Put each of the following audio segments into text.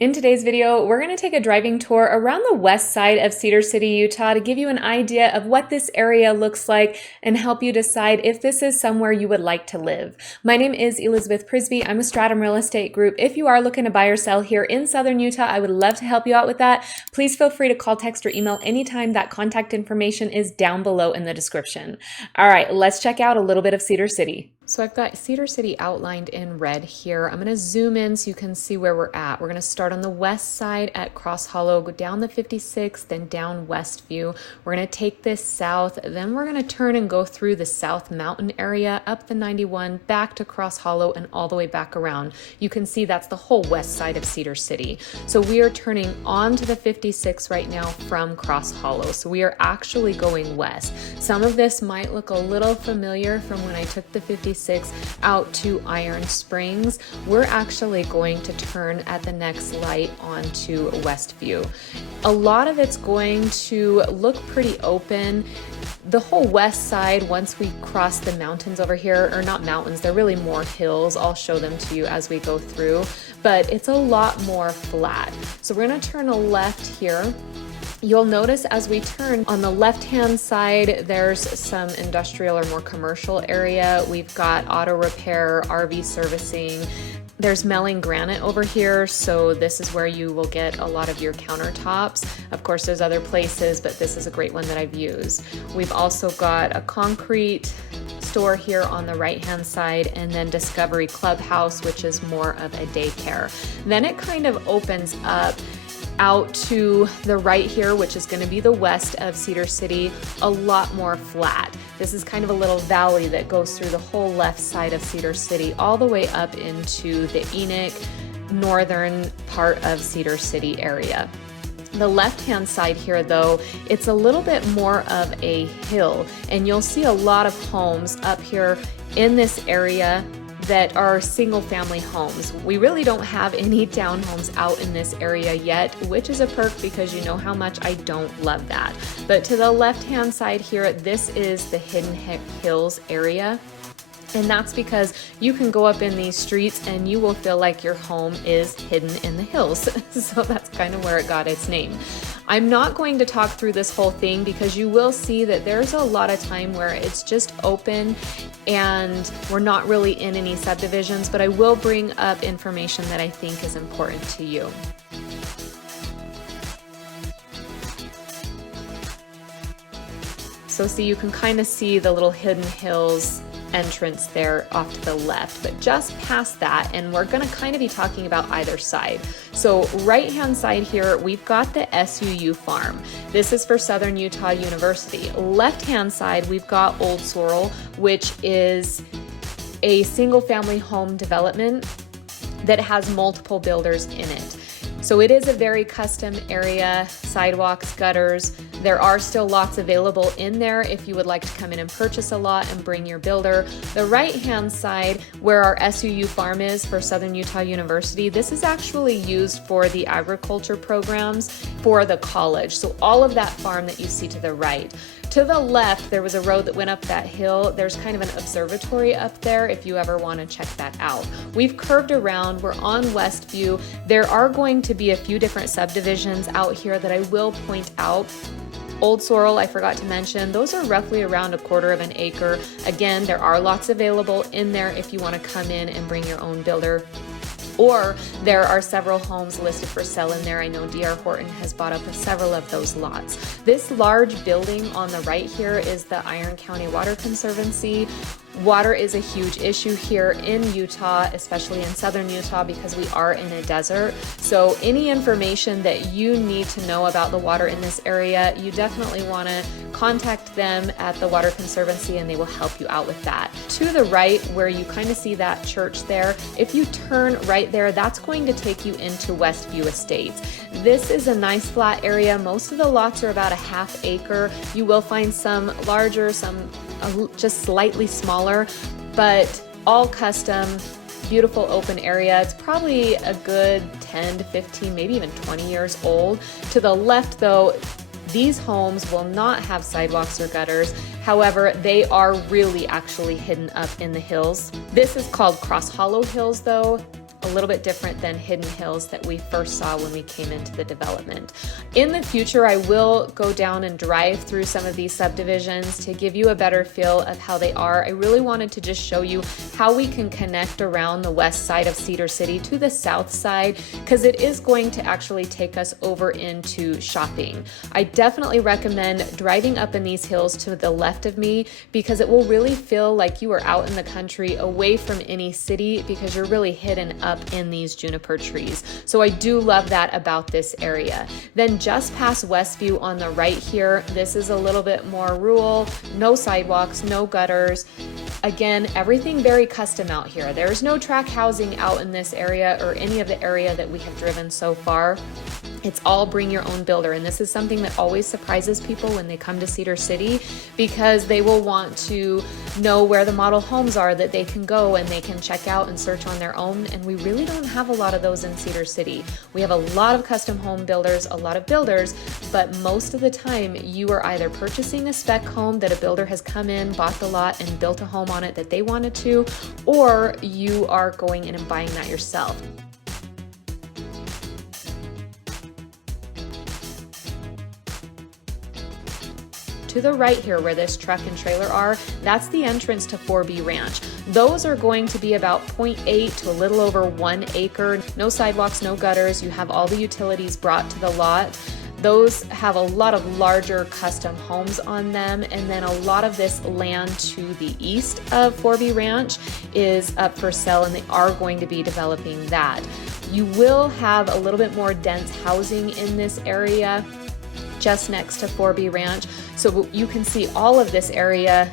In today's video, we're going to take a driving tour around the west side of Cedar City, Utah to give you an idea of what this area looks like and help you decide if this is somewhere you would like to live. My name is Elizabeth Prisbrey. I'm a Stratum Real Estate Group. If you are looking to buy or sell here in Southern Utah, I would love to help you out with that. Please feel free to call, text, or email anytime. That contact information is down below in the description. All right, let's check out a little bit of Cedar City. So I've got Cedar City outlined in red here. I'm going to zoom in so you can see where we're at. We're going to start on the west side at Cross Hollow, go down the 56, then down Westview. We're going to take this south, then we're going to turn and go through the South Mountain area, up the 91, back to Cross Hollow, and all the way back around. You can see that's the whole west side of Cedar City. So we are turning onto the 56 right now from Cross Hollow. So we are actually going west. Some of this might look a little familiar from when I took the 56 out to Iron Springs. We're actually going to turn at the next light onto Westview. A lot of it's going to look pretty open. The whole west side, once we cross the mountains over here, or not mountains, they're really more hills. I'll show them to you as we go through, but it's a lot more flat. So we're going to turn a left here. You'll notice as we turn on the left-hand side, there's some industrial or more commercial area. We've got auto repair, RV servicing. There's Melling Granite over here, so this is where you will get a lot of your countertops. Of course, there's other places, but this is a great one that I've used. We've also got a concrete store here on the right-hand side, and then Discovery Clubhouse, which is more of a daycare. Then it kind of opens up out to the right here, which is going to be the west of Cedar City, a lot more flat. This is kind of a little valley that goes through the whole left side of Cedar City, all the way up into the Enoch, northern part of Cedar City area. The left-hand side here, though, it's a little bit more of a hill, and you'll see a lot of homes up here in this area that are single-family homes. We really don't have any townhomes out in this area yet, which is a perk because you know how much I don't love that. But to the left-hand side here, this is the Hidden Hills area. And that's because you can go up in these streets and you will feel like your home is hidden in the hills. So that's kind of where it got its name. I'm not going to talk through this whole thing because you will see that there's a lot of time where it's just open and we're not really in any subdivisions, but I will bring up information that I think is important to you. So see, you can kind of see the little Hidden Hills entrance there off to the left, but just past that, and we're going to kind of be talking about either side. So right hand side here, we've got the SUU farm. This is for Southern Utah University. Left hand side, we've got Old Sorrel, which is a single family home development that has multiple builders in it. So it is a very custom area, sidewalks, gutters. There are still lots available in there if you would like to come in and purchase a lot and bring your builder. The right-hand side, where our SUU farm is for Southern Utah University, this is actually used for the agriculture programs for the college. So all of that farm that you see to the right. To the left, there was a road that went up that hill. There's kind of an observatory up there if you ever want to check that out. We've curved around. We're on Westview. There are going to be a few different subdivisions out here that I will point out. Old Sorrel, I forgot to mention, those are roughly around 1/4 of an acre. Again, there are lots available in there if you want to come in and bring your own builder. Or there are several homes listed for sale in there. I know D.R. Horton has bought up several of those lots. This large building on the right here is the Iron County Water Conservancy. Water is a huge issue here in Utah, especially in Southern Utah, because we are in a desert. So any information that you need to know about the water in this area, you definitely want to contact them at the Water Conservancy and they will help you out with that. To the right, where you kind of see that church there, if you turn right there, that's going to take you into Westview Estates. This is a nice flat area. Most of the lots are about 1/2 acre. You will find some larger, some just slightly smaller, but all custom, beautiful open area. It's probably a good 10 to 15, maybe even 20 years old. To the left though, these homes will not have sidewalks or gutters. However, they are really actually hidden up in the hills. This is called Cross Hollow Hills though. a little bit different than Hidden Hills that we first saw when we came into the development. In the future, I will go down and drive through some of these subdivisions to give you a better feel of how they are. I really wanted to just show you how we can connect around the west side of Cedar City to the south side, because it is going to actually take us over into shopping. I definitely recommend driving up in these hills to the left of me, because it will really feel like you are out in the country away from any city, because you're really hidden up in these juniper trees. So I do love that about this area. Then just past Westview on the right here, this is a little bit more rural, no sidewalks, no gutters. Again, everything very custom out here. There's no track housing out in this area or any of the area that we have driven so far. It's all bring your own builder. And this is something that always surprises people when they come to Cedar City, because they will want to know where the model homes are that they can go and they can check out and search on their own. And we really don't have a lot of those in Cedar City. We have a lot of custom home builders, a lot of builders, but most of the time you are either purchasing a spec home that a builder has come in, bought the lot and built a home on it that they wanted to, or you are going in and buying that yourself. To the right here where this truck and trailer are, that's the entrance to 4B Ranch. Those are going to be about 0.8 to a little over 1 acre. No sidewalks, no gutters. You have all the utilities brought to the lot. Those have a lot of larger custom homes on them, and then a lot of this land to the east of 4B Ranch is up for sale, and they are going to be developing that. You will have a little bit more dense housing in this area just next to 4B Ranch. So you can see all of this area,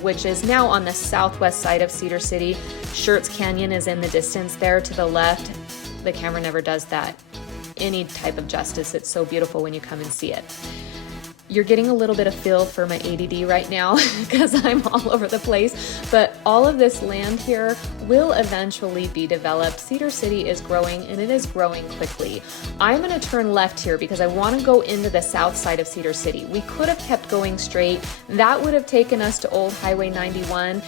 which is now on the southwest side of Cedar City. Schertz Canyon is in the distance there to the left. The camera never does that any type of justice. It's so beautiful when you come and see it. You're getting a little bit of feel for my ADD right now because I'm all over the place, but all of this land here will eventually be developed. Cedar City is growing, and it is growing quickly. I'm going to turn left here because I want to go into the south side of Cedar City. We could have kept going straight. That would have taken us to Old Highway 91.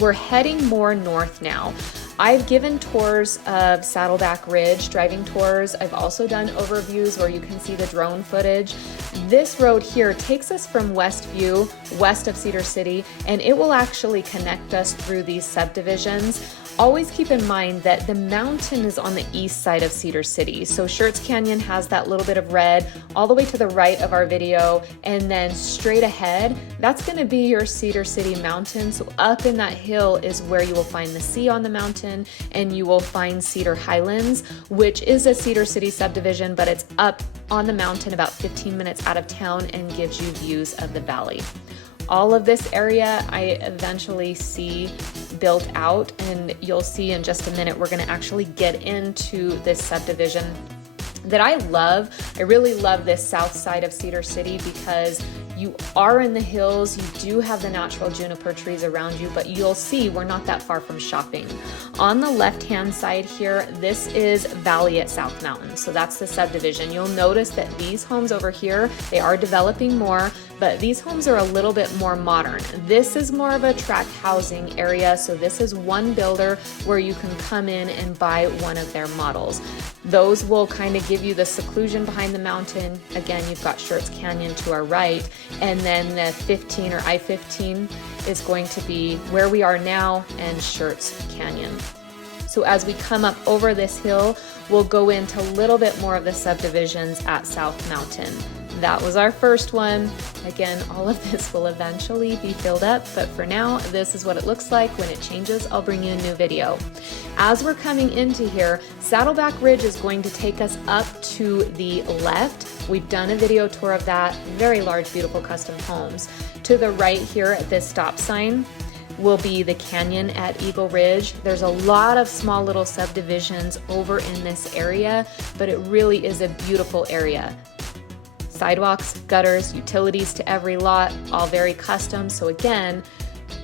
We're heading more north now. I've given tours of Saddleback Ridge, driving tours. I've also done overviews where you can see the drone footage. This road here takes us from Westview, west of Cedar City, and it will actually connect us through these subdivisions. Always keep in mind that the mountain is on the east side of Cedar City. So Schertz Canyon has that little bit of red all the way to the right of our video, and then straight ahead, that's gonna be your Cedar City mountain. So up in that hill is where you will find the sea on the mountain, and you will find Cedar Highlands, which is a Cedar City subdivision, but it's up on the mountain about 15 minutes out of town and gives you views of the valley. All of this area I eventually see built out, and you'll see in just a minute we're going to actually get into this subdivision that I love. I really love this south side of Cedar City because you are in the hills, you do have the natural juniper trees around you, but you'll see we're not that far from shopping. On the left-hand side here, this is Valley at South Mountain, so that's the subdivision. You'll notice that these homes over here, they are developing more, but these homes are a little bit more modern. This is more of a tract housing area, so this is one builder where you can come in and buy one of their models. Those will kind of give you the seclusion behind the mountain. Again, you've got Schertz Canyon to our right, and then the 15 or I-15 is going to be where we are now and Schertz Canyon. So as we come up over this hill, we'll go into a little bit more of the subdivisions at South Mountain. That was our first one. Again, all of this will eventually be filled up, but for now, this is what it looks like. When it changes, I'll bring you a new video. As we're coming into here, Saddleback Ridge is going to take us up to the left. We've done a video tour of that. Very large, beautiful custom homes. To the right here at this stop sign will be the canyon at Eagle Ridge. There's a lot of small little subdivisions over in this area, but it really is a beautiful area. Sidewalks, gutters, utilities to every lot, all very custom. So again,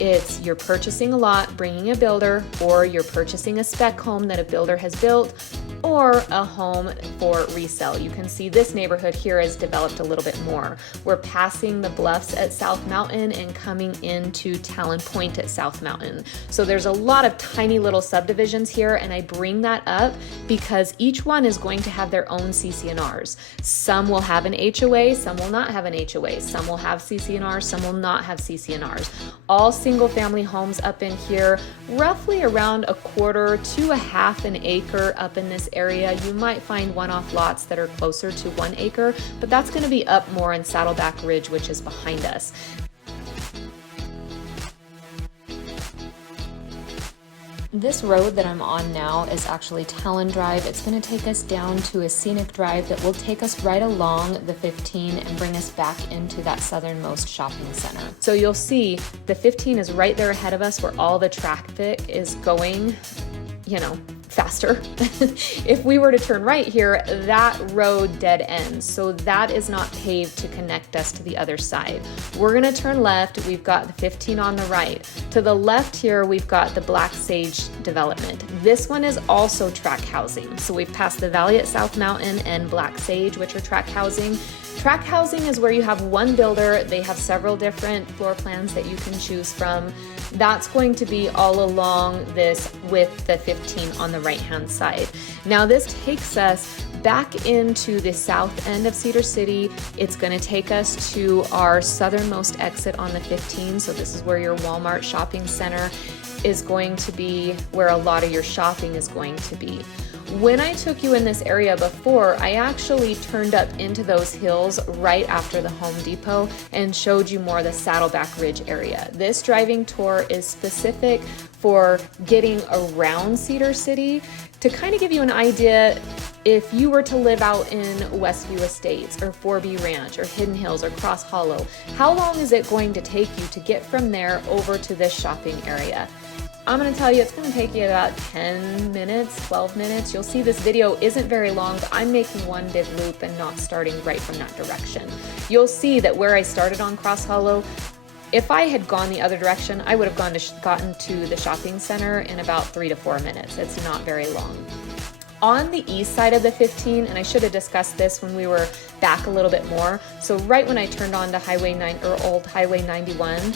it's you're purchasing a lot, bringing a builder, or you're purchasing a spec home that a builder has built, or a home for resale. You can see this neighborhood here is developed a little bit more. We're passing the bluffs at South Mountain and coming into Talon Point at South Mountain. So there's a lot of tiny little subdivisions here, and I bring that up because each one is going to have their own CC&Rs. Some will have an HOA, some will not have an HOA. Some will have CC&Rs, some will not have CC&Rs. All single family homes up in here, roughly around 1/4 to 1/2 an acre up in this area. You might find one-off lots that are closer to 1 acre, but that's going to be up more in Saddleback Ridge, which is behind us. This road that I'm on now is actually Talon Drive. It's going to take us down to a scenic drive that will take us right along the 15 and bring us back into that southernmost shopping center. So you'll see the 15 is right there ahead of us where all the traffic is going, you know, faster. If we were to turn right here, that road dead ends. So that is not paved to connect us to the other side. We're gonna turn left. We've got the 15 on the right. To the left here, we've got the Black Sage development. This one is also tract housing. So we've passed the Valley at South Mountain and Black Sage, which are tract housing. Tract housing is where you have one builder. They have several different floor plans that you can choose from. That's going to be all along this with the 15 on the right-hand side. Now this takes us back into the south end of Cedar City. It's going to take us to our southernmost exit on the 15. So this is where your Walmart shopping center is going to be, where a lot of your shopping is going to be. When I took you in this area before, I actually turned up into those hills right after the Home Depot and showed you more of the Saddleback Ridge area. This driving tour is specific for getting around Cedar City to kind of give you an idea if you were to live out in Westview Estates or 4B Ranch or Hidden Hills or Cross Hollow. How long is it going to take you to get from there over to this shopping area? I'm going to tell you it's going to take you about 10 minutes, 12 minutes. You'll see this video isn't very long, but I'm making one big loop and not starting right from that direction. You'll see that where I started on Cross Hollow, if I had gone the other direction, I would have gotten to the shopping center in about 3 to 4 minutes. It's not very long. On the east side of the 15, and I should have discussed this when we were back a little bit more. So right when I turned on to Old Highway 91,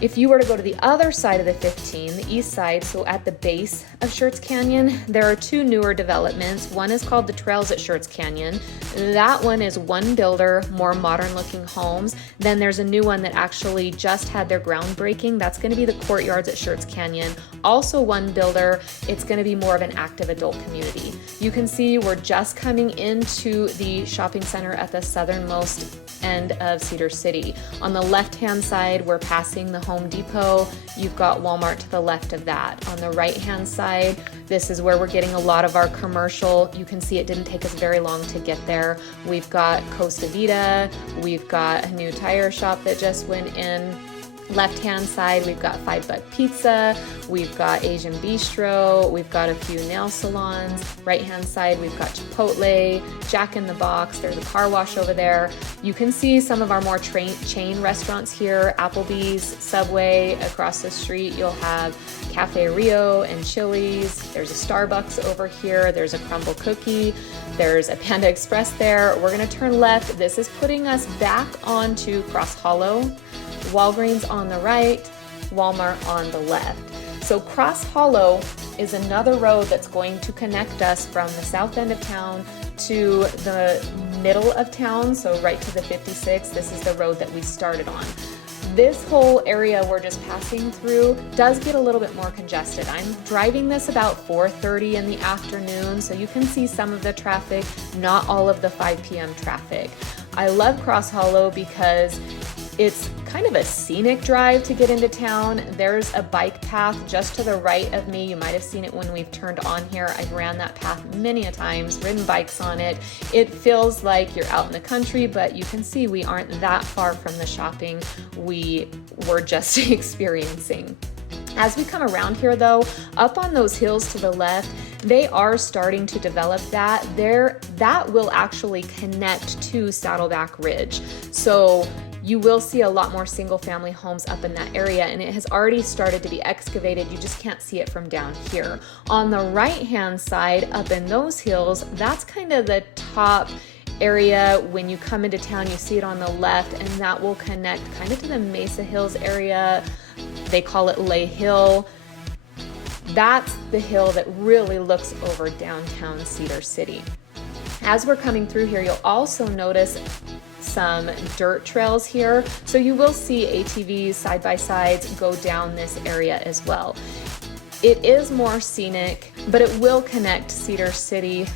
if you were to go to the other side of the 15, the east side, so at the base of Schertz Canyon, there are two newer developments. One is called the Trails at Schertz Canyon. That one is one builder, more modern looking homes. Then there's a new one that actually just had their groundbreaking. That's going to be the Courtyards at Schertz Canyon. Also one builder. It's going to be more of an active adult community. You can see we're just coming into the shopping center at the southernmost end of Cedar City. On the left-hand side, we're passing the Home Depot. You've got Walmart to the left of that. On the right-hand side, this is where we're getting a lot of our commercial. You can see it didn't take us very long to get there. We've got Costa Vida. We've got a new tire shop that just went in. Left-hand side, we've got 5 Buck Pizza, we've got Asian Bistro, we've got a few nail salons. Right-hand side, we've got Chipotle, Jack in the Box, there's a car wash over there. You can see some of our more chain restaurants here, Applebee's, Subway. Across the street, you'll have Cafe Rio and Chili's. There's a Starbucks over here. There's a Crumble Cookie. There's a Panda Express there. We're gonna turn left. This is putting us back onto Cross Hollow. Walgreens on the right, Walmart on the left. So Cross Hollow is another road that's going to connect us from the south end of town to the middle of town, so right to the 56. This is the road that we started on. This whole area we're just passing through does get a little bit more congested. I'm driving this about 4:30 in the afternoon, so you can see some of the traffic, not all of the 5 p.m. traffic. I love Cross Hollow because it's kind of a scenic drive to get into town. There's a bike path just to the right of me. You might have seen it when we've turned on here. I've ran that path many a times, ridden bikes on it. It feels like you're out in the country, but you can see we aren't that far from the shopping we were just experiencing. As we come around here though, up on those hills to the left, they are starting to develop that. That will actually connect to Saddleback Ridge. So you will see a lot more single family homes up in that area, and it has already started to be excavated. You just can't see it from down here. On the right hand side, up in those hills, that's kind of the top area. When you come into town, you see it on the left, and that will connect kind of to the Mesa Hills area. They call it Lay Hill. That's the hill that really looks over downtown Cedar City. As we're coming through here, you'll also notice some dirt trails here. So you will see ATVs, side-by-sides go down this area as well. It is more scenic, but it will connect Cedar City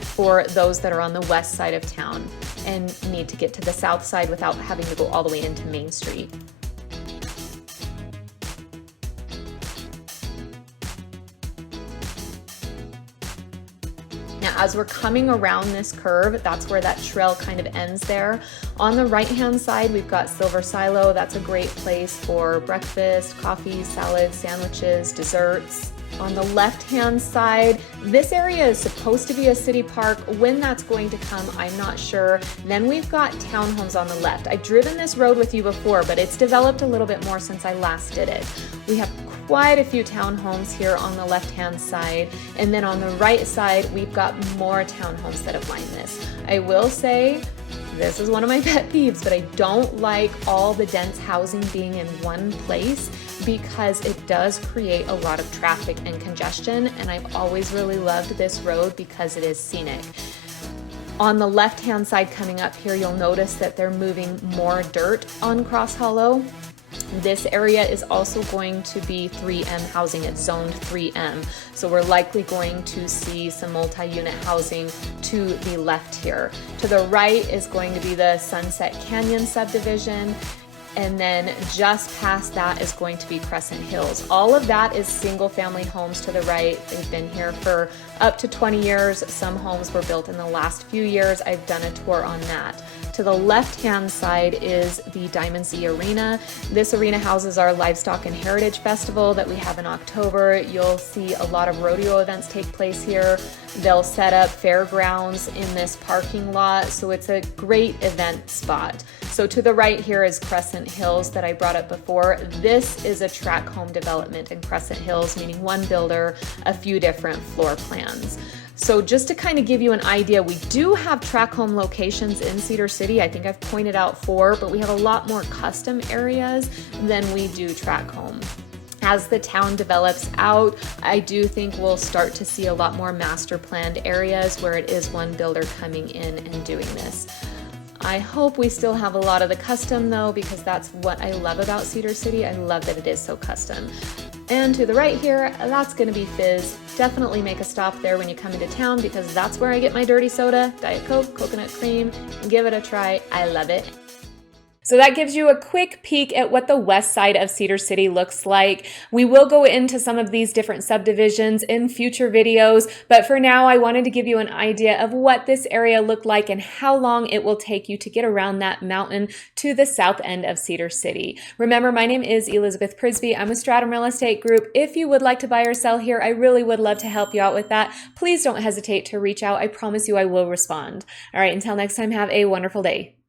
for those that are on the west side of town and need to get to the south side without having to go all the way into Main Street. Now, as we're coming around this curve, that's where that trail kind of ends there. On the right-hand side, we've got Silver Silo. That's a great place for breakfast, coffee, salads, sandwiches, desserts. On the left-hand side, this area is supposed to be a city park. When that's going to come, I'm not sure. Then we've got townhomes on the left. I've driven this road with you before, but it's developed a little bit more since I last did it. We have quite a few townhomes here on the left-hand side, and then on the right side, we've got more townhomes that have lined this. I will say, this is one of my pet peeves, but I don't like all the dense housing being in one place because it does create a lot of traffic and congestion, and I've always really loved this road because it is scenic. On the left-hand side coming up here, you'll notice that they're moving more dirt on Cross Hollow. This area is also going to be 3M housing. It's zoned 3M. So we're likely going to see some multi-unit housing to the left here. To the right is going to be the Sunset Canyon subdivision. And then just past that is going to be Crescent Hills. All of that is single family homes to the right. They've been here for up to 20 years. Some homes were built in the last few years. I've done a tour on that. To the left-hand side is the Diamond Z Arena. This arena houses our Livestock and Heritage Festival that we have in October. You'll see a lot of rodeo events take place here. They'll set up fairgrounds in this parking lot, so it's a great event spot. So to the right here is Crescent Hills that I brought up before. This is a tract home development in Crescent Hills, meaning one builder, a few different floor plans. So just to kind of give you an idea, we do have tract home locations in Cedar City. I think I've pointed out 4, but we have a lot more custom areas than we do tract home. As the town develops out, I do think we'll start to see a lot more master planned areas where it is one builder coming in and doing this. I hope we still have a lot of the custom though, because that's what I love about Cedar City. I love that it is so custom. And to the right here, that's gonna be Fizz. Definitely make a stop there when you come into town because that's where I get my dirty soda, Diet Coke, coconut cream. Give it a try, I love it. So that gives you a quick peek at what the west side of Cedar City looks like. We will go into some of these different subdivisions in future videos, but for now I wanted to give you an idea of what this area looked like and how long it will take you to get around that mountain to the south end of Cedar City. Remember, my name is Elizabeth Prisbrey. I'm with Stratum Real Estate Group. If you would like to buy or sell here, I really would love to help you out with that. Please don't hesitate to reach out. I promise you I will respond. All right, until next time, have a wonderful day.